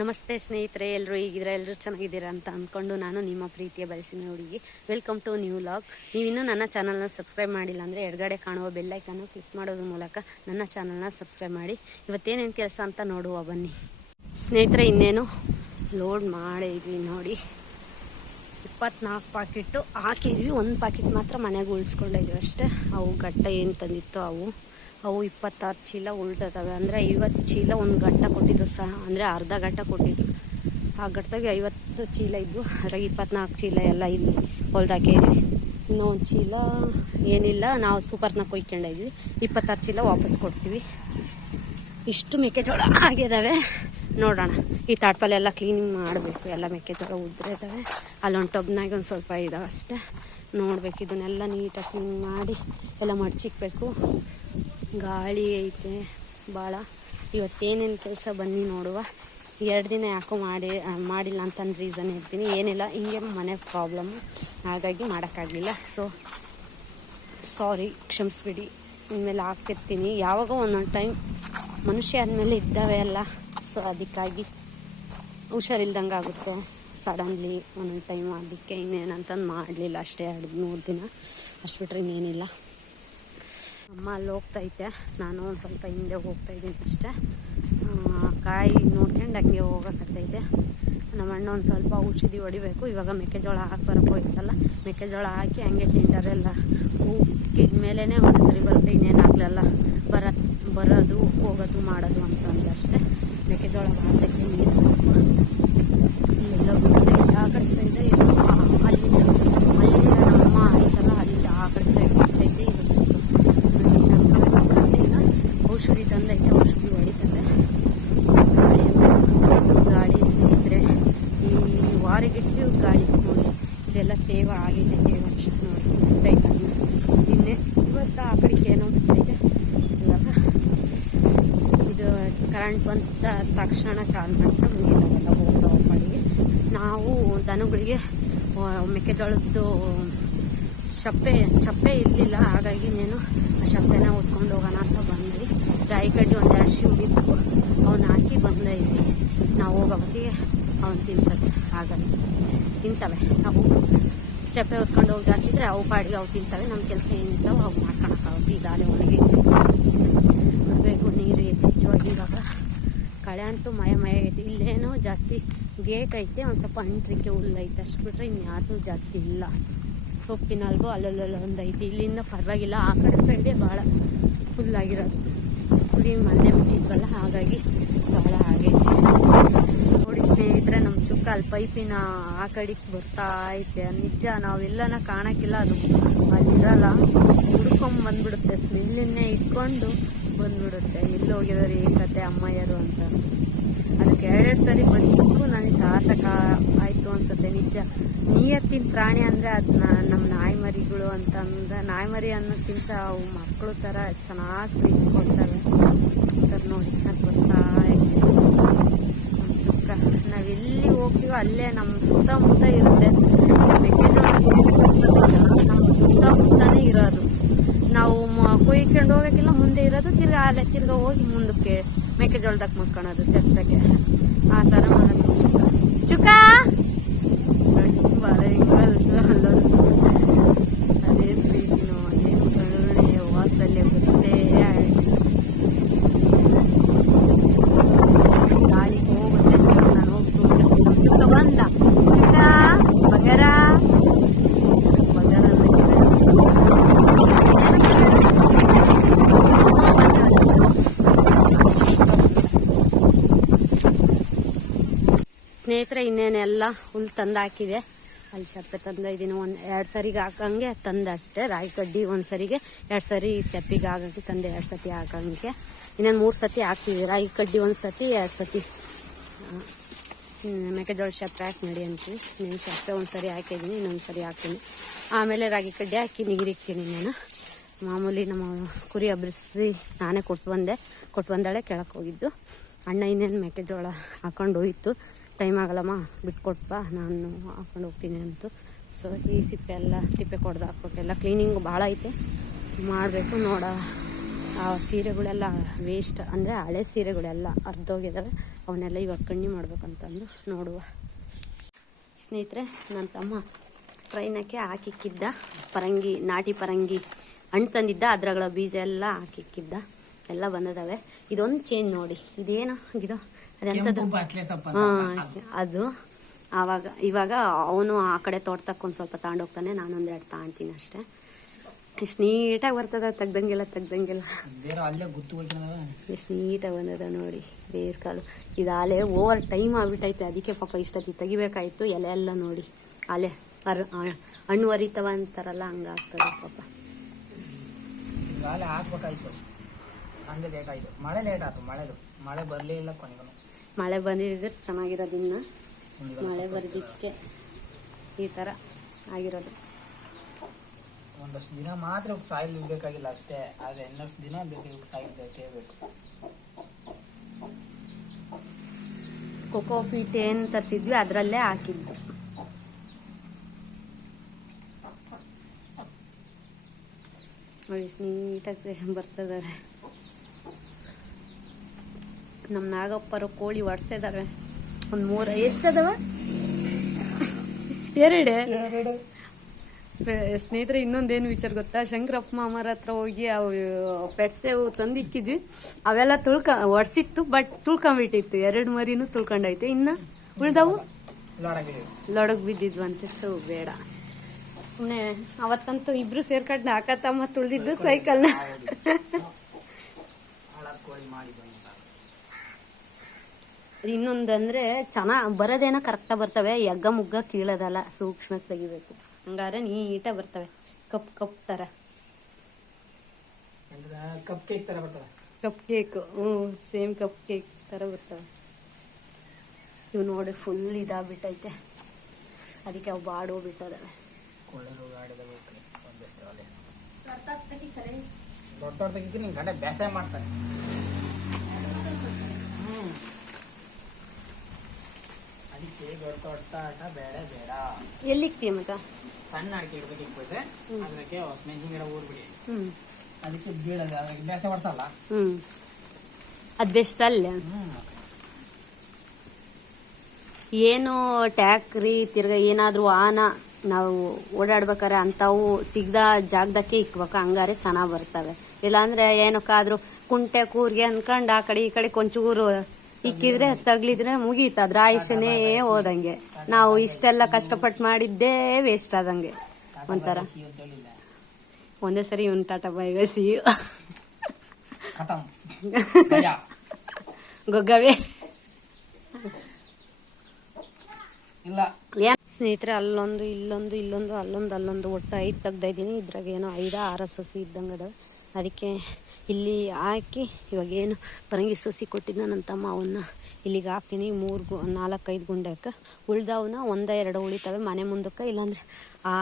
ನಮಸ್ತೆ ಸ್ನೇಹಿತರೆ ಎಲ್ಲರೂ ಈಗಿದ್ರೆ ಎಲ್ಲರೂ ಚೆನ್ನಾಗಿದ್ದೀರಾ ಅಂತ ಅಂದ್ಕೊಂಡು ನಾನು ನಿಮ್ಮ ಪ್ರೀತಿಯ ಬಯಸಿನ ಹುಡುಗಿ. ವೆಲ್ಕಮ್ ಟು ನ್ಯೂ ಲಾಗ್ ನೀವಿನ್ನೂ ನನ್ನ ಚಾನಲ್ನ ಸಬ್ಸ್ಕ್ರೈಬ್ ಮಾಡಿಲ್ಲ ಅಂದರೆ ಎಡಗಡೆ ಕಾಣುವ ಬೆಲ್ಲೈಕನ್ನು ಕ್ಲಿಕ್ ಮಾಡೋದ್ರ ಮೂಲಕ ನನ್ನ ಚಾನಲ್ನ ಸಬ್ಸ್ಕ್ರೈಬ್ ಮಾಡಿ. ಇವತ್ತೇನೇನು ಕೆಲಸ ಅಂತ ನೋಡುವ ಬನ್ನಿ. ಸ್ನೇಹಿತರೆ, ಇನ್ನೇನು ಲೋಡ್ ಮಾಡಿದ್ವಿ ನೋಡಿ. ಇಪ್ಪತ್ನಾಲ್ಕು ಪಾಕಿಟ್ಟು ಹಾಕಿದ್ವಿ ಒಂದು ಪಾಕಿಟ್ ಮಾತ್ರ ಮನೆಗೆ ಉಳಿಸ್ಕೊಂಡಿದ್ವಿ ಅಷ್ಟೇ. ಅವು ಗಟ್ಟ ಏನು ತಂದಿತ್ತು ಅವು. ಅವು ಇಪ್ಪತ್ತಾರು ಚೀಲ ಉಳ್ದದವೆ. ಅಂದರೆ ಐವತ್ತು ಚೀಲ ಒಂದು ಗಟ್ಟ ಕೊಟ್ಟಿದ್ದು ಸಹ. ಅಂದರೆ ಅರ್ಧ ಗಟ್ಟ ಕೊಟ್ಟಿದ್ದು. ಆ ಗಟ್ಟದಾಗೆ ಐವತ್ತು ಚೀಲ ಇದ್ದು, ಅದ್ರಾಗ ಇಪ್ಪತ್ನಾಲ್ಕು ಚೀಲ ಎಲ್ಲ ಇಲ್ಲಿ ಹೊಲ್ದಾಗೆ ಇನ್ನೂ ಚೀಲ ಏನಿಲ್ಲ. ನಾವು ಸೂಪರ್ನ ಕೊಯ್ಕೊಂಡಿದ್ವಿ ಇಪ್ಪತ್ತಾರು ಚೀಲ ವಾಪಸ್ ಕೊಡ್ತೀವಿ. ಇಷ್ಟು ಮೆಕ್ಕೆಜೋಳ ಆಗಿದ್ದಾವೆ ನೋಡೋಣ. ಈ ತಾಟ್ಪಲ್ಲೆಲ್ಲ ಕ್ಲೀನಿಂಗ್ ಮಾಡಬೇಕು. ಎಲ್ಲ ಮೆಕ್ಕೆಜೋಳ ಉದ್ರಿದ್ದಾವೆ ಅಲ್ಲೊಂದು ಟಬ್ನಾಗೆ ಒಂದು ಸ್ವಲ್ಪ ಇದಾವೆ ಅಷ್ಟೇ. ನೋಡಬೇಕು. ಇದನ್ನೆಲ್ಲ ನೀಟಾಗಿ ಕ್ಲೀನ್ ಮಾಡಿ ಎಲ್ಲ ಮಡ್ಚಿಕ್ಬೇಕು. ಗಾಳಿ ಐತೆ ಭಾಳ ಇವತ್ತೇನೇನು ಕೆಲಸ ಬನ್ನಿ ನೋಡುವ. ಎರಡು ದಿನ ಯಾಕೋ ಮಾಡಿ ಮಾಡಿಲ್ಲ ಅಂತಂದು ರೀಸನ್ ಇರ್ತೀನಿ ಏನಿಲ್ಲ, ಹಿಂಗೆ ಮನೆ ಪ್ರಾಬ್ಲಮ್ ಹಾಗಾಗಿ ಮಾಡೋಕ್ಕಾಗಲಿಲ್ಲ. ಸೊ ಸಾರಿ ಕ್ಷಮಿಸ್ಬಿಡಿ. ಇನ್ಮೇಲೆ ಹಾಕಿರ್ತೀನಿ ಯಾವಾಗ ಒಂದೊಂದು ಟೈಮ್ ಮನುಷ್ಯ ಆದಮೇಲೆ ಇದ್ದಾವೆ ಅಲ್ಲ. ಸೊ ಅದಕ್ಕಾಗಿ ಹುಷಾರಿಲ್ದಂಗೆ ಆಗುತ್ತೆ. ಸಡನ್ಲಿ ಒಂದೊಂದು ಟೈಮ್ ಅದಕ್ಕೆ ಇನ್ನೇನಂತಂದು ಮಾಡಲಿಲ್ಲ ಅಷ್ಟೇ, ಎರಡು ಮೂರು ದಿನ. ಅಷ್ಟು ಬಿಟ್ರೆ ಇನ್ನೇನಿಲ್ಲ. ಅಮ್ಮ ಅಲ್ಲಿ ಹೋಗ್ತೈತೆ ನಾನು ಒಂದು ಸ್ವಲ್ಪ ಹಿಂದೆ ಹೋಗ್ತಾ ಇದ್ದೀನಿ ಅಷ್ಟೇ. ಕಾಯಿ ನೋಡ್ಕೊಂಡು ಹಂಗೆ ಹೋಗೋಕತ್ತೈತೆ ನಮ್ಮ ಅಣ್ಣ ಒಂದು ಸ್ವಲ್ಪ ಔಷಧಿ ಹೊಡಿಬೇಕು. ಇವಾಗ ಮೆಕ್ಕೆಜೋಳ ಹಾಕಿ ಬರೋಕೆ ಮೆಕ್ಕೆಜೋಳ ಹಾಕಿ ಹಂಗೆ ಟೆಂಟರೆಲ್ಲ ಉಕ್ಕಿದ ಮೇಲೇ ಒಂದು ಸರಿ ಬರುತ್ತೆ, ಇನ್ನೇನು ಆಗಲಲ್ಲ. ಬರ ಬರೋದು, ಹೋಗೋದು, ಮಾಡೋದು ಅಂತಂದ್ರೆ ಅಷ್ಟೇ. ಮೆಕ್ಕೆಜೋಳ ಹಾಕಿ ನೀರು ಎಲ್ಲ ಆ ಕಡೆ ಸೈಡ್ ಅಲ್ಲಿಂದ ಅಲ್ಲಿಂದ ನಮ್ಮಮ್ಮ ಆಯ್ತಲ್ಲ ಅಲ್ಲಿಂದ ಆ ಕಡೆ ಸೈಡ್ ಬರ್ತೈತೆ ಇದು ಈಗ ಔಷಧಿ ತಂದೈತೆ ಔಷಧಿ ಹೊಡಿತದೆ ಗಾಳಿ ಸ್ನೇಹಿತರೆ ಈ ವಾರಗಿಟ್ಟು ಗಾಳಿ ನೋಡಿ ಇದೆಲ್ಲ ಸೇವ್ ಆಗಿದೆ ತೇವಾಂಶ ನೋಡಿ ನಿನ್ನೆ ಇವತ್ತು ಆ ಕಡೆಗೆ ಏನೋ ಬಿಟ್ಟೈತೆ ಇವಾಗ ಇದು ಕರೆಂಟ್ ಬಂದ ತಕ್ಷಣ ಚಾಲು ಮಾಡ್ತಾ ಹೋಗ್ತಾವ ಮಳೆಗೆ ನಾವು ದನಗಳಿಗೆ ಮೆಕ್ಕೆಜೋಳದ್ದು ಚಪ್ಪೆ ಚಪ್ಪೆ ಇರಲಿಲ್ಲ. ಹಾಗಾಗಿ ನೀನು ಆ ಚಪ್ಪೆನ ಉಟ್ಕೊಂಡು ಹೋಗೋಣ ಅಂತ ಬಂದ್ವಿ. ಜಾಯಿ ಕಡ್ಡಿ ಒಂದೆರಡು ಶಿವಗಿತ್ತು ಅವನ್ನ ಹಾಕಿ ಬಂದ ಇದ್ವಿ ನಾವು ಹೋಗೋ ಹೊತ್ತಿಗೆ ಅವನು ತಿಂತದೆ ಹಾಗಾಗಿ ತಿಂತವೆ ನಾವು ಚಪ್ಪೆ ಹೊತ್ಕೊಂಡು ಹೋಗಿ ಹಾಕಿದ್ರೆ ಅವು ಪಾಡಿಗೆ ಅವು ತಿಂತವೆ. ನಮ್ಮ ಕೆಲಸ ಏನಿರ್ತಾವೆ ಅವು ಮಾಡ್ಕೊಳಕ್ಕಾಗುತ್ತೆ. ಇದಾಲೆ ಒಳಗೆ ಬರಬೇಕು ನೀರು ಹೆಚ್ಚಾಗಿ ಇವಾಗ ಕಳೆ ಅಂತೂ ಮಯ ಮಯ ಐತೆ ಇಲ್ಲೇನೋ ಜಾಸ್ತಿ ಗೇಟ್ ಐತೆ, ಒಂದು ಸ್ವಲ್ಪ ಅಂಟ್ರಿಕೆ ಹುಲ್ಲು ಐತೆ. ಅಷ್ಟು ಬಿಟ್ಟರೆ ಇನ್ಯಾವುದೂ ಜಾಸ್ತಿ ಇಲ್ಲ. ಸೊಪ್ಪಿನ ಅಲ್ಲಲ್ಲ ಒಂದು ಐತಿ ಇಲ್ಲಿಂದ ಪರವಾಗಿಲ್ಲ. ಆ ಕಡೆ ಸೈಡೇ ಭಾಳ ಫುಲ್ಲಾಗಿರೋದು ಕುಡಿ ಮನೆ ಬಿಟ್ಟಿದ್ವಲ್ಲ ಹಾಗಾಗಿ ಭಾಳ ಸ್ನೇಹಿತರೆ ನಮ್ಮ ಚುಕ್ಕ ಅಲ್ಲಿ ಪೈಪಿನ ಆ ಕಡೆಗೆ ಬರ್ತಾ ಐತೆ. ನಿಜ ನಾವೆಲ್ಲನ ಕಾಣಕ್ಕಿಲ್ಲ, ಅದು ಅಲ್ಲಿರಲ್ಲ. ಹುಡ್ಕೊಂಡ್ ಬಂದ್ಬಿಡುತ್ತೆ. ಸ್ಮೆಲ್ಲಿನೇ ಇಟ್ಕೊಂಡು ಬಂದ್ಬಿಡುತ್ತೆ. ಎಲ್ಲಿ ಹೋಗಿದಾರೆ ಈ ಕತೆ ಅಮ್ಮಯ್ಯರು ಅಂತ. ಅದಕ್ಕೆ ಎರಡೆರಡು ಸರಿ ಬಂದಿದ್ದು ನನಗೆ ಸಾರ್ಥಕ ಆಯಿತು ಅನ್ಸುತ್ತೆ. ನಿಜ. ನಿಯತ್ತಿನ ಪ್ರಾಣಿ ಅಂದರೆ ಅದನ್ನ ನಮ್ಮ ನಾಯಿ ಮರಿಗಳು ಅಂತ ಅಂದ್ರೆ ನಾಯಿ ಮರಿ ಅನ್ನೋಕ್ಕಿಂತ ಅವು ಮಕ್ಕಳು ಥರ ಚೆನ್ನಾಗಿ ಪ್ರೀತಿ ನೋಡಿ ಅದು ಬರ್ತಾ ಐತೆ ನಮ್ ದುಃಖ ನಾವೆಲ್ಲಿ ಹೋಗ್ತೀವೋ ಅಲ್ಲೇ ನಮ್ಮ ಸುತ್ತಮುತ್ತ ಇರುತ್ತೆ. ನಮ್ಮ ಸುತ್ತಮುತ್ತನೇ ಇರೋದು. ನಾವು ಕುಯ್ಕೊಂಡು ಹೋಗಕ್ಕಿಲ್ಲ ಮುಂದೆ ಇರೋದು, ತಿರ್ಗಾ ಅಲ್ಲೇ ತಿರ್ಗಾ ಹೋಗಿ ಮುಂದಕ್ಕೆ ಮೆಕ್ಕೆಜೋಳದಾಗ ಮುಟ್ಕೊಳೋದು ಸೆತ್ತಗೆ. ಆ ಥರ ಮಾಡೋದು. ಚುಕ್ಕ ಬಾಳ ಹಿಂಗಲ್ಲ ಅಲ್ಲೋದು ಅದೇ ಪ್ರೀತಿನೋ ಅದೇನು ಕರುಣೆ ವಾತ್ಸಲ್ಯ ಗೊತ್ತೇ ಆಯ್ತು ಗಾಳಿಗೆ ಹೋಗುತ್ತೆ ನಾನು ಹೋಗ್ಬಿಟ್ಟು ಚುಕ್ಕ ಬಂದ ಚುಕ್ಕ ಬಗರ ಬಗರ ಸ್ನೇಹಿತರೆ ಇನ್ನೇನೆಲ್ಲ ಹುಲ್ ತಂದು ಹಾಕಿದೆ ಅಲ್ಲಿ ಸಪ್ಪೆ ತಂದಿದ್ದೀನಿ. ಒಂದು ಎರಡು ಸರಿಗೆ ಹಾಕಂಗೆ ತಂದೆ ಅಷ್ಟೇ. ರಾಗಿ ಕಡ್ಡಿ ಒಂದು ಸರಿಗೆ, ಎರಡು ಸರಿ ಸೆಪ್ಪಿಗೆ ಹಾಕಂಗೆ ತಂದೆ ಎರಡು ಸತಿ ಹಾಕಂಗೆ. ಇನ್ನೊಂದು ಮೂರು ಸತಿ ಹಾಕ್ತಿದ್ವಿ ರಾಗಿ ಕಡ್ಡಿ ಒಂದು ಸತಿ, ಎರಡು ಸತಿ. ಮೆಕ್ಕೆಜೋಳ ಸಪ್ಪೆ ಹಾಕಿ ನಡಿ ಅಂತೀವಿ. ಸಪ್ಪೆ ಒಂದು ಸರಿ ಹಾಕಿದ್ದೀನಿ, ಇನ್ನೊಂದು ಸರಿ ಹಾಕ್ತೀನಿ. ಆಮೇಲೆ ರಾಗಿ ಕಡ್ಡಿ ಹಾಕಿ ನೀರಿಕ್ತೀನಿ ನಾನು ಮಾಮೂಲಿ ನಮ್ಮ ಕುರಿ ಅಬ್ರಿಸಿ ನಾನೇ ಕೊಟ್ಟು ಬಂದೆ. ಕೊಟ್ಟು ಬಂದಾಳೆ ಕೆಳಕ್ಕೆ ಹೋಗಿದ್ದು. ಅಣ್ಣ ಇನ್ನೇನು ಮೆಕ್ಕೆಜೋಳ ಹಾಕೊಂಡು ಹೋಯಿತು. ಟೈಮ್ ಆಗಲ್ಲಮ್ಮ? ಬಿಟ್ಕೊಟ್ಪ ನಾನು ಹಾಕೊಂಡು ಹೋಗ್ತೀನಿ ಅಂತು. ಸೊ ಈ ಸಿಪ್ಪೆ ಎಲ್ಲ ತಿಪ್ಪೆ ಕೊಡ್ದು ಹಾಕ್ಬೇಕೆಲ್ಲ ಕ್ಲೀನಿಂಗ್ ಭಾಳ ಐತೆ. ಮಾಡಬೇಕು, ನೋಡ. ಆ ಸೀರೆಗಳೆಲ್ಲ ವೇಸ್ಟ್ ಅಂದರೆ ಹಳೆ ಸೀರೆಗಳೆಲ್ಲ ಅರ್ಧೋಗಿದ್ದಾವೆ ಅವನ್ನೆಲ್ಲ ಇವಾಗ ಕಣ್ಣಿ ಮಾಡ್ಬೇಕಂತಂದು ನೋಡುವ. ಸ್ನೇಹಿತರೆ ನನ್ನ ತಮ್ಮ ಟ್ರೈನಕ್ಕೆ ಹಾಕಿಕ್ಕಿದ್ದ ಪರಂಗಿ, ನಾಟಿ ಪರಂಗಿ ಹಣ್ಣು ತಂದಿದ್ದ. ಅದ್ರಗಳ ಬೀಜ ಎಲ್ಲ ಹಾಕಿಕ್ಕಿದ್ದ. ಎಲ್ಲ ಬಂದಿದ್ದಾವೆ ಇದೊಂದು ಚೇಂಜ್ ನೋಡಿ. ಇದೇನು ಗಿಡ? ಅದೆಂಥದ್ದು ಅದು. ಆವಾಗ ಇವಾಗ ಅವನು ಆ ಕಡೆ ತೋಟ ಒಂದು ಸ್ವಲ್ಪ ತಗೊಂಡೋಗ್ತಾನೆ ನಾನೊಂದು ಎರಡು ತಗೊಂತೀನಿ ಅಷ್ಟೇ. ಎಷ್ಟು ನೀಟಾಗಿ ಬರ್ತದ ತೆಗ್ದಂಗೆಲ್ಲ ತೆಗ್ದಂಗೆಲ್ಲ. ಎಷ್ಟು ನೀಟಾಗಿ ಬಂದದ ನೋಡಿ ಬೇರ್ ಕಾಲು ಇದು ಅಲೆ ಓವರ್ ಟೈಮ್ ಆಗ್ಬಿಟ್ಟೈತೆ ಅದಕ್ಕೆ ಪಾಪ ಇಷ್ಟೊತ್ತಿಗೆ ತೆಗಿಬೇಕಾಯ್ತು ಎಲೆ ಎಲ್ಲ ನೋಡಿ. ಆಲೆ ಅರ್ ಹಣ್ಣು ಹರಿತವ ಅಂತಾರಲ್ಲ ಹಂಗಾಗ್ತದೆ ಪಾಪ. ಹಾಕ್ಬೇಕಾಯ್ತು. ಹಂಗೆ ಬೇಕಾಯ್ತು ಮಳೆ ಲೇಟ್ ಆಯ್ತು ಮಳೆದು. ಮಳೆ ಬರಲೇ ಇಲ್ಲ ಕೊನೆಗೂ. ಮಳೆ ಬಂದಿದ್ರೆ ಚೆನ್ನಾಗಿರೋದಿನ್ನ ಮಳೆ ಬರ್ದಿದ್ದಕ್ಕೆ ಈ ಥರ ಆಗಿರೋದು. ಒಂದಷ್ಟು ದಿನ ಮಾತ್ರ ಸಾಯಿಲ್ ಬೇಕಾಗಿಲ್ಲ ಅಷ್ಟೇ. ಆದ್ರೆ ಇನ್ನಷ್ಟು ದಿನ ಬೇಕು ಸಾಯಿಲ್ ಬೇಕೇ ಬೇಕು ಕೊಕೋ ಫೀಟ್ ಏನು ತರಿಸಿದ್ವಿ ಅದರಲ್ಲೇ ಹಾಕಿದ್ದು. ನೋಡಿ ಎಷ್ಟು ನೀಟಾಗಿ ಬರ್ತದವೆ ನಮ್ಮ ನಾಗಪ್ಪರು ಕೋಳಿ ಒಡ್ಸಿದಾವೆ ಒಂದು ಮೂರು ಎಷ್ಟದವ? ಎರಡೇ. ಸ್ನೇಹಿತರೆ ಇನ್ನೊಂದೇನು ವಿಚಾರ ಗೊತ್ತಾ? ಶಂಕರಪ್ಪ ಮಾಮರ ಹತ್ರ ಹೋಗಿ ಅವು ಪೆಟ್ಸೆವು ತಂದಿಕ್ಕಿದ್ವಿ. ಅವೆಲ್ಲ ತುಳ್ಕ ಒಡ್ಸಿತ್ತು ಬಟ್ ತುಳ್ಕೊಂಬಿಟ್ಟಿತ್ತು. ಎರಡು ಮರಿನೂ ತುಳ್ಕೊಂಡೈತೆ ಇನ್ನು ಉಳ್ದವು? ಲೊಡಗ್ ಬಿದ್ದಿದ್ವಂತೆ. ಸೊ ಬೇಡ. ಸುಮ್ಮನೆ ಅವತ್ತಂತೂ ಇಬ್ರು ಸೇರ್ಕೊಂಡು ಅಕ್ಕ ತಮ್ಮ ತುಳ್ದಿದ್ದು ಸೈಕಲ್ನ ಹಾಳಾದ ಕೋಳಿ ಮಾಡಿ ಬಂದ ಇನ್ನೊಂದಂದ್ರೆ ಚೆನ್ನಾಗಿ ಬರೋದೇನೋ ಕರೆಕ್ಟಾಗಿ ಬರ್ತವೆ ಎಗ್ಗ ಮುಗ್ಗ ಕೀಳೋದಲ್ಲ ಸೂಕ್ಷ್ಮಕ್ಕೆ ತೆಗಿಬೇಕು. ಹಂಗಾರೆ ನೀಟಾಗಿ ಬರ್ತವೆ. ಕಪ್ ಕಪ್ ಥರ ಕಪ್ ಕೇಕ್ ತರ ಬರ್ತವೆ. ಕಪ್ ಕೇಕ್ ಹ್ಞೂ ಸೇಮ್ ಕಪ್ ಕೇಕ್ ಥರ ಬರ್ತವೆ. ಇವು ನೋಡಿ ಫುಲ್ ಇದಾಗ್ಬಿಟ್ಟೈತೆ. ಅದಕ್ಕೆ ಅವು ಬಾಡೋಗ್ಬಿಟ್ಟದವೆ ದೊಡ್ಡ ದೊಡ್ಡ ತೆಗಿತೀನಿ ನಿನ್ ಗಂಡ ಬೇಸಾಯ ಮಾಡ್ತಾನೆ ಹ್ಮ್ ಅದಕ್ಕೆ ದೊಡ್ಡ ದೊಡ್ಡ ಆಟ ಬೇಡ ಬೇಡ. ಎಲ್ಲಿಕ್ತಿ ಮಗ? ಸಣ್ಣ ಅಡಿಕೆ ಇಡ್ಬೇಕು ಇಟ್ಬಿಟ್ರೆ ಅದಕ್ಕೆ ಮೆಣಸಿನ ಗಿಡ ಊರ್ಬಿಡಿ. ಅದಕ್ಕೆ ಬೀಳದ ಅದಕ್ಕೆ ಅದು ಬೆಸ್ಟ್ ಅಲ್ಲ. ಏನು ಟ್ಯಾಕ್ರಿ ತಿರ್ಗ ಏನಾದರೂ ವಾಹನ ನಾವು ಓಡಾಡ್ಬೇಕಾರೆ ಅಂಥವು ಸಿಗದ ಜಾಗದಕ್ಕೆ ಇಕ್ಬೇಕು ಹಂಗಾರೆ ಚೆನ್ನಾಗಿ ಬರ್ತವೆ. ಇಲ್ಲಾಂದ್ರೆ ಏನಕ್ಕಾದ್ರೂ ಕುಂಟೆ ಕೂರ್ಗೆ ಅನ್ಕೊಂಡು ಆ ಕಡೆ ಈ ಕಡೆ ಕೊಂಚೂರು ಇಕ್ಕಿದ್ರೆ ತಗ್ಲಿದ್ರೆ ಮುಗೀತ. ಅದ್ರ ಆಯುಷನೇ ಹೋದಂಗೆ. ನಾವು ಇಷ್ಟೆಲ್ಲ ಕಷ್ಟಪಟ್ಟು ಮಾಡಿದ್ದೇ ವೇಸ್ಟ್ ಆದಂಗೆ. ಒಂಥರ. ಒಂದೇ ಸರಿ ಇವನ್ ಟಾಟಾ ಬಾಯ್ ಗಜ. ಗೊಗ್ಗವೇ. ಸ್ನೇಹಿತರೆ ಅಲ್ಲೊಂದು ಇಲ್ಲೊಂದು ಇಲ್ಲೊಂದು ಅಲ್ಲೊಂದು ಅಲ್ಲೊಂದು ಒಟ್ಟು ಐದು ತೆಗ್ದಿದ್ದೀನಿ. ಇದ್ರಾಗ ಏನೋ ಐದ ಆರು ಸಸಿ ಇದ್ದಂಗೆ ಅದಾವೆ ಅದಕ್ಕೆ ಇಲ್ಲಿ ಹಾಕಿ ಇವಾಗ ಏನು ಪರಂಗಿ ಸಸಿ ಕೊಟ್ಟಿದ್ದ ನನ್ನ ತಮ್ಮ ಅವನ್ನ ಇಲ್ಲಿಗೆ ಹಾಕ್ತೀನಿ. ಮೂರು ಗು, ನಾಲ್ಕೈದು ಗುಂಡಕ್ಕೆ. ಉಳ್ದವನ್ನ ಒಂದ ಎರಡು ಉಳಿತವೆ, ಮನೆ ಮುಂದಕ್ಕೆ. ಇಲ್ಲಾಂದ್ರೆ ಆ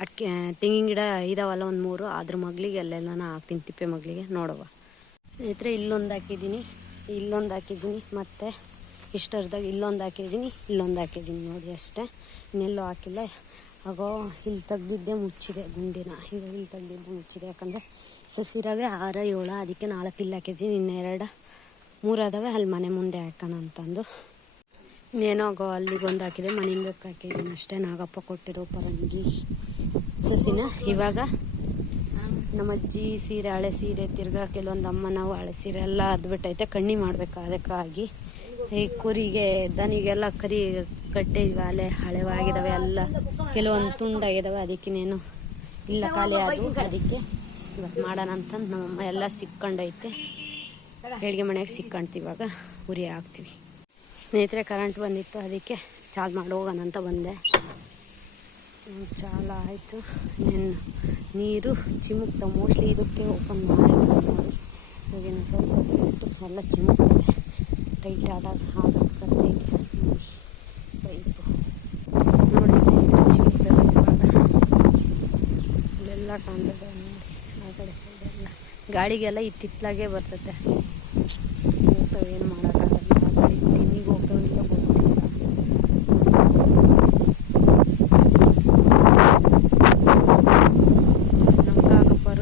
ಅಡಿಕೆ ತೆಂಗಿನ ಗಿಡ ಇದಾವಲ್ಲ ಒಂದು ಮೂರು, ಅದ್ರ ಮಗಳಿಗೆ ಅಲ್ಲೆಲ್ಲ ಹಾಕ್ತೀನಿ, ತಿಪ್ಪೆ ಮಗಳಿಗೆ. ನೋಡುವ. ಸ್ನೇಹಿತರೆ, ಇಲ್ಲೊಂದು ಹಾಕಿದ್ದೀನಿ. ಇಲ್ಲೊಂದು ಹಾಕಿದ್ದೀನಿ. ಮತ್ತು ಇಷ್ಟರ್ದಾಗ ಇಲ್ಲೊಂದು ಹಾಕಿದ್ದೀನಿ. ಇಲ್ಲೊಂದು ಹಾಕಿದ್ದೀನಿ ನೋಡಿ ಅಷ್ಟೇ. ಇನ್ನೆಲ್ಲೂ ಹಾಕಿಲ್ಲ. ಆಗೋ ಇಲ್ಲಿ ತೆಗ್ದಿದ್ದೆ ಮುಚ್ಚಿದೆ ಗುಂಡಿನ. ಈಗ ಇಲ್ಲಿ ತೆಗ್ದಿದ್ದೆ ಮುಚ್ಚಿದೆ. ಯಾಕಂದರೆ ಸಸಿರವೆ ಆರ, ಏಳು, ಅದಕ್ಕೆ ನಾಲ್ಕು ಇಲ್ಲಿ ಹಾಕಿದ್ದೀನಿ ಇನ್ನೆರಡು ಮೂರು ಅದಾವೆ ಅಲ್ಲಿ ಮನೆ ಮುಂದೆ ಹಾಕೋಣ ಅಂತಂದು. ಇನ್ನೇನೋ ಆಗೋ ಅಲ್ಲಿಗೊಂದು ಹಾಕಿದೆ ಮಣಿಂಗಕ್ಕೆ ಹಾಕಿದ್ದೀನಿ. ಅಷ್ಟೇ ನಾಗಪ್ಪ ಕೊಟ್ಟಿರೋ ಪರಂಗಿ ಸಸಿನ. ಇವಾಗ ನಮ್ಮ ಅಜ್ಜಿ ಸೀರೆ, ಹಳೆ ಸೀರೆ, ತಿರ್ಗಾ ಕೆಲವೊಂದು ಅಮ್ಮ ನಾವು ಹಳೆ ಸೀರೆ ಎಲ್ಲ ಅದ್ಬಿಟ್ಟೈತೆ. ಕಣ್ಣಿ ಮಾಡ್ಬೇಕು ಅದಕ್ಕಾಗಿ. ಈ ಕುರಿಗೆ, ದನಿಗೆಲ್ಲ ಕರಿ ಕಟ್ಟೆ ಅಲೆ ಹಳೆವಾಗಿದಾವೆ ಎಲ್ಲ. ಕೆಲವೊಂದು ತುಂಡಾಗಿದಾವೆ ಅದಕ್ಕಿನೇನು ಇಲ್ಲ, ಖಾಲಿ ಆದವು. ಅದಕ್ಕೆ ಇವತ್ತು ಮಾಡೋಣ ಅಂತಂದು ನಮ್ಮಮ್ಮ ಎಲ್ಲ ಸಿಕ್ಕೊಂಡೈತೆ. ಬೆಳಿಗ್ಗೆ ಮನೆಗೆ ಸಿಕ್ಕೊಂತೀವಿ ಇವಾಗ ಉರಿ ಹಾಕ್ತೀವಿ ಸ್ನೇಹಿತರೆ ಕರೆಂಟ್ ಬಂದಿತ್ತು, ಅದಕ್ಕೆ ಚಾಲ್ ಮಾಡಿ ಹೋಗೋಣ ಅಂತ ಬಂದೆ. ಚಾಲ ಆಯಿತು. ಇನ್ನೇನು ನೀರು ಚಿಮುಕ್ತ ಮೋಸ್ಟ್ಲಿ ಇದಕ್ಕೆ ಓಪನ್ ಮಾಡಿ ಇವಾಗೇನು ಸ್ವಲ್ಪ ಬಿಟ್ಟು ಎಲ್ಲ ಚಿಮುಕ್ತವೆ ಟೈಟ್ ಆದಾಗ ಹಾಗಾಗಿ ಪೈಪು ನೋಡಿ ಸ್ನೇಹಿತರೆ ಚಿಮುಕ್ತವೆ ಇವಾಗ. ಇಲ್ಲೆಲ್ಲ ಕಾಣ್ತದೆ. ಎಲ್ಲ ಇತ್ತಿತ್ತಲಾಗೆ ಬರ್ತೈತೆ. ಏನು ಮಾಡೋಕ್ಕಾಗಲ್ಲ ಆ ಕಡೆ ತಿನ್ನಿಗೆ ಹೋಗ್ತವೆ ಅಂತ ಗೊತ್ತಿಲ್ಲ. ನಮ್ಮ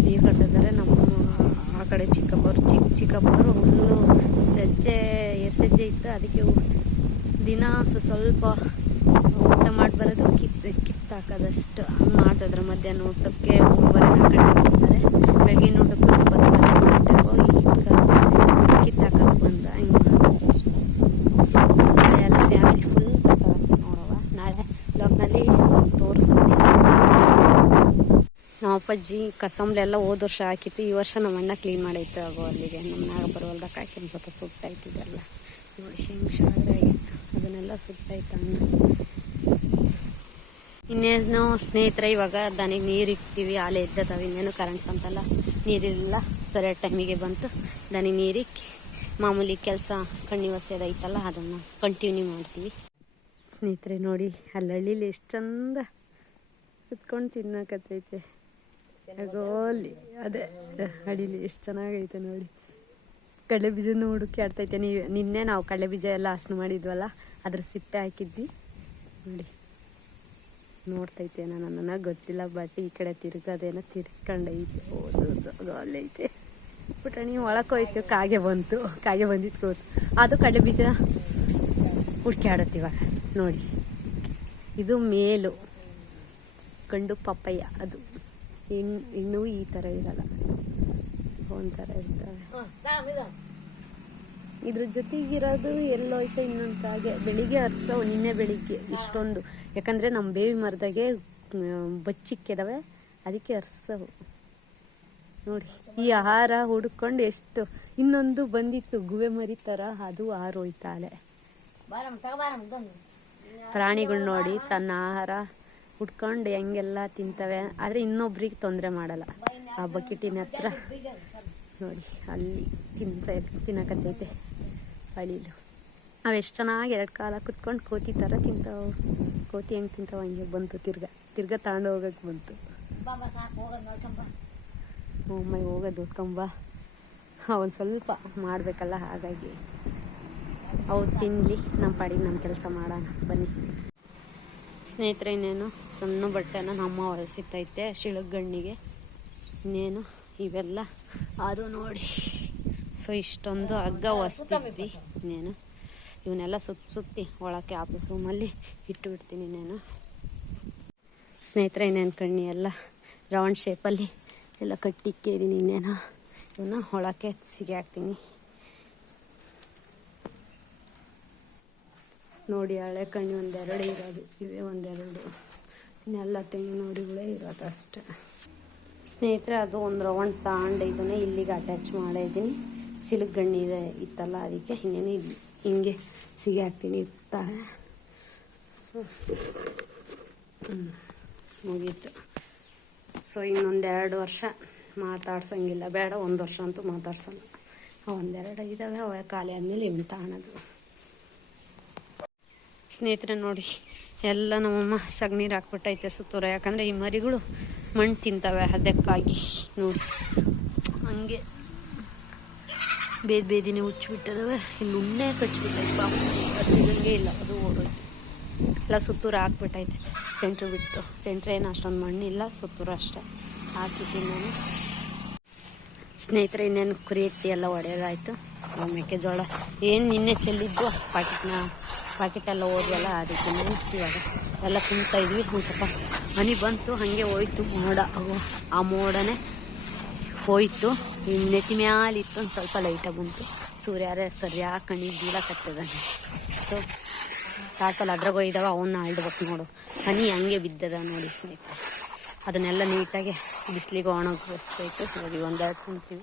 ನೀರು ಕಟ್ಟಿದ್ದಾರೆ ನಮ್ಮ ಚಿಕ್ಕಪ್ಪವ್ರು ಚಿಕ್ಕ ಚಿಕ್ಕಪ್ಪವರು ಹುಲ್ಲು ಸಜ್ಜೆ, ಎಷ್ಟು ಸಜ್ಜೆ ಇತ್ತು ಅದಕ್ಕೆ ದಿನ ಸ್ವ- ಸ್ವಲ್ಪ ಊಟ ಮಾಡಿ ಬರೋದು ಕಿತ್ತು ಕಿತ್ತಾಕೋದಷ್ಟು ಹಂಗೆ ಮಾಡ್ತಿದ್ರು ಮಧ್ಯಾಹ್ನ ಊಟಕ್ಕೆ ಹೋಗಿ ಬರೋದು ಗಂಟೆಗೆ ಬರ್ತಾರೆ ಬೆಳಗಿನ ಊಟಕ್ಕೆ ಎಲ್ಲ ಫುಲ್ ನಾಳೆ ನಮ್ಮ ಅಪ್ಪಾಜಿ ಕಸಂಬ್ಲೆಲ್ಲ ಹೋದ ವರ್ಷ ಹಾಕಿತ್ತು. ಈ ವರ್ಷ ನಮ್ಮ ಅಣ್ಣ ಕ್ಲೀನ್ ಮಾಡೈತೆ ಆಗೋ ಅಲ್ಲಿಗೆ. ನಮ್ಮ ನಾಗ ಬರುವಲ್ದಾಗ ಹಾಕಿ ಸ್ವಲ್ಪ ಸುಟ್ಟಾಯ್ತಿದ್ದೆಲ್ಲ ಈ ವರ್ಷ ಆಗಿತ್ತು ಅದನ್ನೆಲ್ಲ ಸುಟ್ಟಾಯ್ತು ಅಣ್ಣ ಇನ್ನೇನು ಸ್ನೇಹಿತರೆ, ಇವಾಗ ದನಿಗೆ ನೀರು ಇಕ್ತೀವಿ, ಆಲೆ ಎದ್ದದವ ಇನ್ನೇನು ಕರೆಂಟ್ ಬಂತಲ್ಲ, ನೀರಿಲ್ಲ ಸರಿಯಾದ ಟೈಮಿಗೆ ಬಂತು. ದನಿಗೆ ನೀರಿಕ್ಕಿ ಮಾಮೂಲಿ ಕೆಲಸ ಕಣ್ಣಿ ಒಸೆದು ಐತಲ್ಲ, ಅದನ್ನು ಕಂಟಿನ್ಯೂ ಮಾಡ್ತೀವಿ. ಸ್ನೇಹಿತರೆ, ನೋಡಿ ಅಲ್ಲಿ ಹಳ್ಳಿಲಿ ಎಷ್ಟು ಚಂದ ಕುತ್ಕೊಂಡು ತಿನ್ನಕತ್ತೈತೆ. ಅಗೋಲಿ ಅದೇ, ಅಡಿಲಿ ಎಷ್ಟು ಚೆನ್ನಾಗೈತೆ ನೋಡಿ. ಕಡಲೆ ಬೀಜನೂ ಹುಡುಕಿ ಆಡ್ತೈತೆ ನೀವು, ನಿನ್ನೆ ನಾವು ಕಡಲೆ ಬೀಜ ಎಲ್ಲ ಹಸ್ನು ಮಾಡಿದ್ವಲ್ಲ, ಅದ್ರ ಸಿಪ್ಪೆ ಹಾಕಿದ್ವಿ. ನೋಡಿ. ನೋಡ್ತೈತೆ ನನ್ನನ್ನು, ಗೊತ್ತಿಲ್ಲ ಬಟ್ ಈ ಕಡೆ ತಿರ್ಗೋದೇನೋ ತಿರ್ಕೊಂಡೈತೆ ಓದೋದು ಅಲ್ಲೈತೆ ಪುಟಾಣಿ ಒಳಕ್ಕೆ ಹೋಯ್ತು, ಕಾಗೆ ಬಂತು, ಕಾಗೆ ಬಂದಿತ್ತು ಕೂತು. ಅದು ಕಡಲೆ ಬೀಜ ಹುಡುಕಿ ಆಡತ್ತಿವ ನೋಡಿ, ಇದು ಮೇಲು. ಗಂಡು ಪಪ್ಪಯ್ಯ, ಅದು. ಇನ್ನು ಇನ್ನೂ ಈ ಥರ ಇರಲ್ಲ. ಒಂಥರ ಇರ್ತವೆ. ಇದ್ರ ಜೊತೆಗಿರೋದು ಎಲ್ಲೋಯ್ತು ಇನ್ನೊಂದು ಹಾಗೆ ಬೆಳಿಗ್ಗೆ ಹರ್ಸೋ ನಿನ್ನೆ ಬೆಳಿಗ್ಗೆ ಇಷ್ಟೊಂದು. ಯಾಕಂದರೆ ನಮ್ಮ ಬೇವಿ ಮರದಾಗೆ ಬಚ್ಚಿಕ್ಕಿದಾವೆ. ಅದಕ್ಕೆ ಹರ್ಸವು ನೋಡಿ, ಈ ಆಹಾರ ಹುಡ್ಕೊಂಡು ಎಷ್ಟು, ಇನ್ನೊಂದು ಬಂದಿತ್ತು, ಗುವೆ ಮರಿ ಥರ ಅದು ಹಾರೋಯ್ತಾಳೆ ಪ್ರಾಣಿಗಳು ನೋಡಿ, ತನ್ನ ಆಹಾರ ಹುಡ್ಕೊಂಡು ಹೆಂಗೆಲ್ಲ ತಿಂತವೆ. ಆದರೆ ಇನ್ನೊಬ್ರಿಗೆ ತೊಂದರೆ ಮಾಡಲ್ಲ. ಆ ಬಕೆಟಿನ ಹತ್ರ. ನೋಡಿ, ಅಲ್ಲಿ ತಿಂತ ತಿನ್ನಕತ್ತೈತೆ. ಹಳಿಲು ಅವು ಎಷ್ಟು ಚೆನ್ನಾಗಿ ಎರಡು ಕಾಲ ಕುತ್ಕೊಂಡು ಕೋತಿ ಥರ ತಿಂತಾವು. ಕೋತಿ ಹೆಂಗೆ ತಿಂತಾವ ಹಂಗೆ ಬಂತು ತಿರ್ಗಾ. ತಿರ್ಗಾ ತಗೊಂಡು ಹೋಗಕ್ಕೆ ಬಂತು. ಒಮ್ಮೆ ಹೋಗೋದು ಕಂಬ. ಒಂದು ಸ್ವಲ್ಪ ಮಾಡಬೇಕಲ್ಲ ಹಾಗಾಗಿ. ಅವು ತಿನ್ನಲಿ ನಮ್ಮ ಪಾಡಿಗೆ ನಮ್ಮ ಕೆಲಸ ಮಾಡೋಣ. ಬನ್ನಿ. ಸ್ನೇಹಿತರೆ ಇನ್ನೇನು? ಸಣ್ಣ ಬಟ್ಟೆನ ನಮ್ಮ ಹೊಲಸಿತೈತೆ ಶಿಳಗಣ್ಣಿಗೆ. ಇನ್ನೇನು? ಇವೆಲ್ಲ. ಅದು ನೋಡಿ. ಸೊ ಇಷ್ಟೊಂದು ಹಗ್ಗ ಹೊಸ್ತಿದ್ವಿ ಇನ್ನೇನು. ಇವನ್ನೆಲ್ಲ ಸುತ್ತಿ ಸುತ್ತಿ ಒಳಕ್ಕೆ ಆಫೀಸ್ ರೂಮಲ್ಲಿ ಇಟ್ಟು ಬಿಡ್ತೀನಿ ಇನ್ನೇನು. ಸ್ನೇಹಿತರೆ, ಇನ್ನೇನು ಕಣ್ಣಿ ಎಲ್ಲ ರೌಂಡ್ ಶೇಪಲ್ಲಿ ಎಲ್ಲ ಕಟ್ಟಿಕ್ಕಿದ್ದೀನಿ ಇನ್ನೇನು. ಇವನ್ನ ಒಳಕ್ಕೆ ಸಿಗಿ ಹಾಕ್ತೀನಿ. ನೋಡಿ ಹಳೆ ಕಣ್ಣಿ ಒಂದೆರಡು ಇರೋದು, ಇವೇ ಒಂದೆರಡು. ಇನ್ನೆಲ್ಲ ತೆಂಗಿನ ನೋಡಿಗಳೇ ಇರೋದು ಅಷ್ಟೆ. ಸ್ನೇಹಿತರೆ, ಅದು ಒಂದು ರೌಂಡ್ ತಗೊಂಡು ಇದನ್ನೇ ಇಲ್ಲಿಗೆ ಅಟ್ಯಾಚ್ ಮಾಡಿದ್ದೀನಿ ಸಿಲುಗಣ್ಣಿ ಇದೆ, ಇತ್ತಲ್ಲ, ಅದಕ್ಕೆ ಇಲ್ಲಿ ಹಿಂಗೆ ಸಿಗಿ ಹಾಕ್ತೀನಿ ಇರ್ತಾರೆ ಸೊ ಮುಗೀತು. ಸೊ ಇನ್ನೊಂದೆರಡು ವರ್ಷ ಮಾತಾಡ್ಸಂಗಿಲ್ಲ. ಬೇಡ, ಒಂದು ವರ್ಷ ಅಂತೂ ಮಾತಾಡ್ಸಲ್ಲ. ಒಂದೆರಡು ಇದ್ದಾವೆ ಅವ ಖಾಲಿ ಆದಮೇಲೆ ಇವನು ತಾಣದು ಸ್ನೇಹಿತರೆ ನೋಡಿ, ಎಲ್ಲ ನಮ್ಮಮ್ಮ ಸಗಣೀರು ಹಾಕ್ಬಿಟ್ಟೈತೆ ಸುತ್ತೂರ. ಯಾಕಂದರೆ ಈ ಮರಿಗಳು ಮಣ್ಣು ತಿಂತವೆ ಅದಕ್ಕಾಗಿ ನೋಡಿ. ಹಂಗೆ ಬೇದ್ ಬೇದಿನೇ ಹುಚ್ಚಿಬಿಟ್ಟದವೆ ಇಲ್ಲಿ ಉಣ್ಣೆ ಕಚ್ಚಿಬಿಟ್ಟೈತೆ ಪಾಪ ಇಲ್ಲ, ಅದು ಓಡೋಯ್ತು. ಎಲ್ಲ ಸುತ್ತೂರು ಹಾಕ್ಬಿಟ್ಟೈತೆ. ಸೆಂಟ್ರ್ ಬಿಟ್ಟು. ಸೆಂಟ್ರ್ ಏನು ಅಷ್ಟೊಂದು ಮಣ್ಣಿಲ್ಲ, ಸುತ್ತೂರು ಅಷ್ಟೇ. ಹಾಕಿದ್ದೀನಿ ನಾನು. ಸ್ನೇಹಿತರೆ, ಇನ್ನೇನು ಕುರಿ ಎತ್ತಿ ಎಲ್ಲ ಒಡೆಯೋದಾಯ್ತು. ಮೆಕ್ಕೆಜೋಳ ಏನು ನಿನ್ನೆ ಚೆಲ್ಲಿದ್ದು ಪಾಕೆಟ್ನ ಪಾಕೆಟೆಲ್ಲ ಹೋದ್ವಲ್ಲ ಅದಕ್ಕೆ ಇವಾಗ. ಎಲ್ಲ ತುಂಬ್ತಾ ಇದ್ವಿ. ಒಂದು ಸ್ವಲ್ಪ ಹನಿ ಬಂತು, ಹಾಗೆ ಹೋಯ್ತು ಮೋಡ. ಆ ಮೋಡನೇ ಹೋಯ್ತು. ನೆತ್ತಿ ಮ್ಯಾಲೆ ಇತ್ತು ಒಂದು ಸ್ವಲ್ಪ ಲೈಟಾಗಿ ಬಂತು. ಸೂರ್ಯಾರೆ ಸರಿಯಾಗಿ ಕಣ್ಣಿ ಬೀಳಕತ್ತದಾನೆ ಸೊ ತಾತಲ್ಲಿ ಅದ್ರಾಗ ಹೋಗಿದಾವ ಅವನ್ನ ಆಳ್ಬೇಕು ನೋಡು. ಹನಿ ಹಂಗೆ ಬಿದ್ದದ ನೋಡಿ ಸ್ನೇಹಿತ. ಅದನ್ನೆಲ್ಲ ನೀಟಾಗಿ ಬಿಸಿಲಿಗೆ ಒಣಗಿಸ್ಬೇಕು ನೋಡಿ ಒಂದೆರಡು ತಿಂತೀವಿ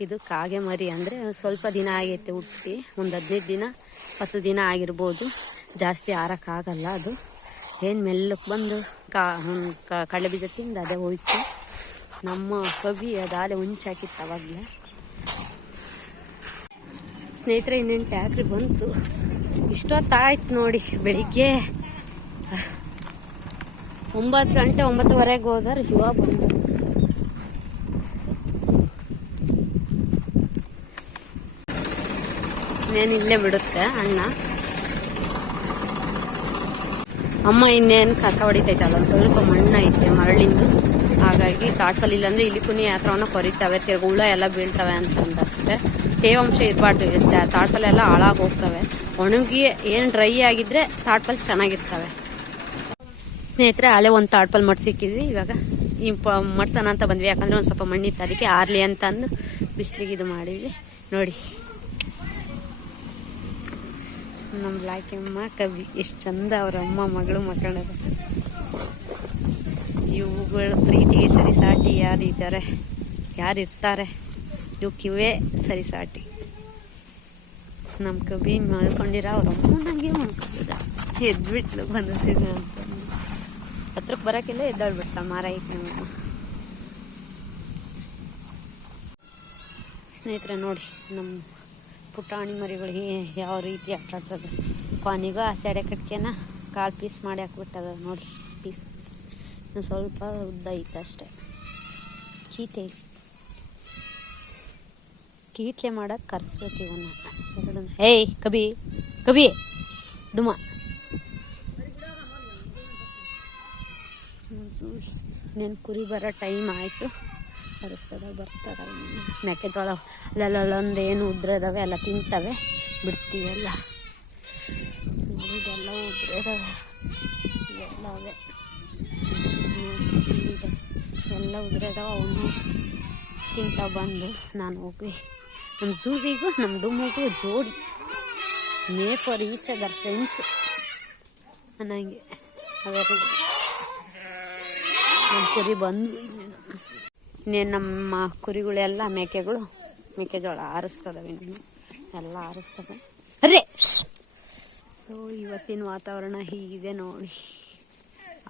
ಇದು ಕಾಗೆ ಮರಿ ಅಂದರೆ ಸ್ವಲ್ಪ ದಿನ ಆಗೈತೆ ಹುಟ್ಟಿ. ಒಂದು ಹದಿನೈದು ದಿನ, ಹತ್ತು ದಿನ ಆಗಿರ್ಬೋದು. ಜಾಸ್ತಿ ಆರಕ್ಕಾಗಲ್ಲ ಅದು. ಏನು ಮೆಲ್ಲಕ್ಕೆ ಬಂದು ಕ- ಕಡಲೆ ಬೀಜ ತಿಂದು ಅದೇ ಹೋಯ್ತು. ನಮ್ಮ ಕವಿ ಅದಾಲೆ ಹಾಕಿತ್ತು ಅವಾಗಲೇ. ಸ್ನೇಹಿತರೆ, ಇನ್ನೇನು ಟ್ಯಾಕ್ರಿ ಬಂತು. ಇಷ್ಟೊತ್ತಾಯ್ತು ನೋಡಿ ಬೆಳಿಗ್ಗೆ. ಒಂಬತ್ತು ಗಂಟೆ ಒಂಬತ್ತುವರೆಗೆ ಹೋದ್ರೆ ಇವಾಗ ಬಂದು. ಇನ್ನೇನು ಇಲ್ಲೇ ಬಿಡುತ್ತೆ ಅಣ್ಣ. ಅಮ್ಮ ಇನ್ನೇನು ಕಸ ಹೊಡಿತೈತಲ್ಲ, ಸ್ವಲ್ಪ ಮಣ್ಣು ಐತೆ ಮರಳಿಂದು. ಹಾಗಾಗಿ ತಾಟ್ಪಲ್ ಇಲ್ಲಾಂದ್ರೆ ಇಲ್ಲಿ ಕುನಿ ಯಾತ್ರವನ್ನ ಕೊರಿತವೆ, ತಿರ್ಗ ಹುಳ ಎಲ್ಲ ಬೀಳ್ತವೆ ಅಂತಂದಷ್ಟೇ. ತೇವಾಂಶ ಇರಬಾರ್ದು ತಾಟ್ಪಲ್ ಎಲ್ಲ ಹಾಳಾಗಿ ಹೋಗ್ತವೆ ಒಣಗಿ ಏನು ಡ್ರೈ ಆಗಿದ್ರೆ ತಾಟ್ಪಲ್ ಚೆನ್ನಾಗಿರ್ತವೆ. ಸ್ನೇಹಿತರೆ ಅಲ್ಲೇ ಒಂದು ತಾಟ್ಪಲ್ ಮಡ್ಸಿಕ್ಕಿದ್ವಿ ಇವಾಗ ಈ ಪ ಮಡ್ಸೋಣ ಅಂತ ಬಂದ್ವಿ. ಯಾಕಂದ್ರೆ ಒಂದು ಸ್ವಲ್ಪ ಮಣ್ಣಿತ್ತು ಅದಕ್ಕೆ ಆರ್ಲಿ ಅಂತ ಅಂದು ಬಿಸಿಲಿಗೆ ಇದು ಮಾಡಿದ್ವಿ. ನೋಡಿ. ನಮ್ಮ ಅಮ್ಮ ಕವಿ. ಎಷ್ಟು ಚಂದ ಅವ್ರ ಅಮ್ಮ, ಮಗಳು, ಮಕ್ಕಳದ. ಇವುಗಳು ಪ್ರೀತಿಗೆ ಸರಿಸಾಟಿ ಯಾರು ಇದ್ದಾರೆ ಯಾರು ಇರ್ತಾರೆ ಇವಕ್ಕಿವೇ ಸರಿಸಾಟಿ. ನಮ್ಮ ಕವಿ ಮಲ್ಕೊಂಡಿರ? ಅವ್ರ ಅಮ್ಮ ನಂಗೆ ಮಲ್ಕೊಂಡಿದ್ದ. ಎದ್ಬಿಟ್ಲು ಬಂದಿದ್ದೀನಿ ಅಂತ. ಹತ್ರಕ್ಕೆ ಬರೋಕ್ಕೆಲ್ಲ ಎದ್ದಾಳ್ಬಿಟ್ಟ ಮಾರ ಐತೆ ಸ್ನೇಹಿತರೆ ನೋಡಿ ನಮ್ಮ ಪುಟಾಣಿ ಮರಿಗಳು ಹೇ- ಯಾವ ರೀತಿ ಆಟಾಡ್ತದೆ. ಕೊನೆಗೂ ಆ ಸೆಡೆ ಕಟ್ಕೆನ ಕಾಲು ಪೀಸ್ ಮಾಡಿ ಹಾಕ್ಬಿಟ್ಟದ ನೋಡಿ. ಪೀಸ್. ಸ್ವಲ್ಪ ಉದ್ದ ಐತೆ ಅಷ್ಟೆ. ಕೀತೆ. ಕೀಟ್ಲೆ ಮಾಡಕ್ಕೆ ಕರ್ಸ್ಬೇಕು ಇವನ್ನ. ಏಯ್, ಕಬಿ ಕಬಿ, ಡುಮ. ನೆನ್ ಕುರಿ ಬರೋ ಟೈಮ್ ಆಯಿತು. ಕರೆಸ್ತದ ಇನ್ನು ಮೆಕ್ಕೆಜೋಳ ಅಲ್ಲಲ್ಲೊಂದು ಏನು ಉದ್ರದವೆ, ಎಲ್ಲ ತಿಂತವೆ. ಬಿಡ್ತೀವಿ ಎಲ್ಲ. ಇದೆಲ್ಲ ಉದ್ರದವೆ ಇದೆಲ್ಲ ಇಲ್ಲಿದೆ. ಎಲ್ಲ ಉದ್ರದವ ಅವನು ತಿಂತ ಬಂದು ನಾನು ಹೋಗಿ ನಮ್ಮ ಝೂವಿಗೂ ನಮ್ಮ ಡುಮ್ಮಿಗೂ ಜೋಡಿ. Made for each other friends ಅನ್ನಂಗೆ. ಅವರಿಗೆ ನಮ್ಮ ಕುರಿ ಬಂದು. ಇನ್ನೇನು ನಮ್ಮ ಕುರಿಗಳೆಲ್ಲ ಮೇಕೆಗಳು ಮೇಕೆಜೋಳ ಆರಿಸ್ತದವೆ ಎಲ್ಲ ಆರಿಸ್ತವೆ. ಅರೇ! ಸೊ ಇವತ್ತಿನ ವಾತಾವರಣ ಹೀಗಿದೆ ನೋಡಿ.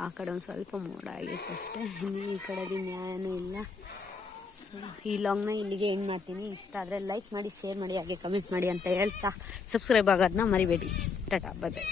ಆ ಕಡೆ ಒಂದು ಸ್ವಲ್ಪ ಮೋಡ ಆಗಿತ್ತು ಅಷ್ಟೇ. ಇನ್ನು ಈ ಕಡೆದು ನ್ಯಾಯನೂ ಇಲ್ಲ. ಸೊ ಈ ಲಾಂಗ್ನ ಇಲ್ಲಿಗೆ ಎಂಡ್ ಮಾಡ್ತೀನಿ. ಇಷ್ಟ ಆದರೆ ಲೈಕ್ ಮಾಡಿ ಶೇರ್ ಮಾಡಿ, ಹಾಗೆ ಕಮೆಂಟ್ ಮಾಡಿ ಅಂತ ಹೇಳ್ತಾ ಸಬ್ಸ್ಕ್ರೈಬ್ ಆಗೋದನ್ನ ಮರಿಬೇಡಿ. ಟಾಟಾ ಬಾಯ್ ಬಾಯ್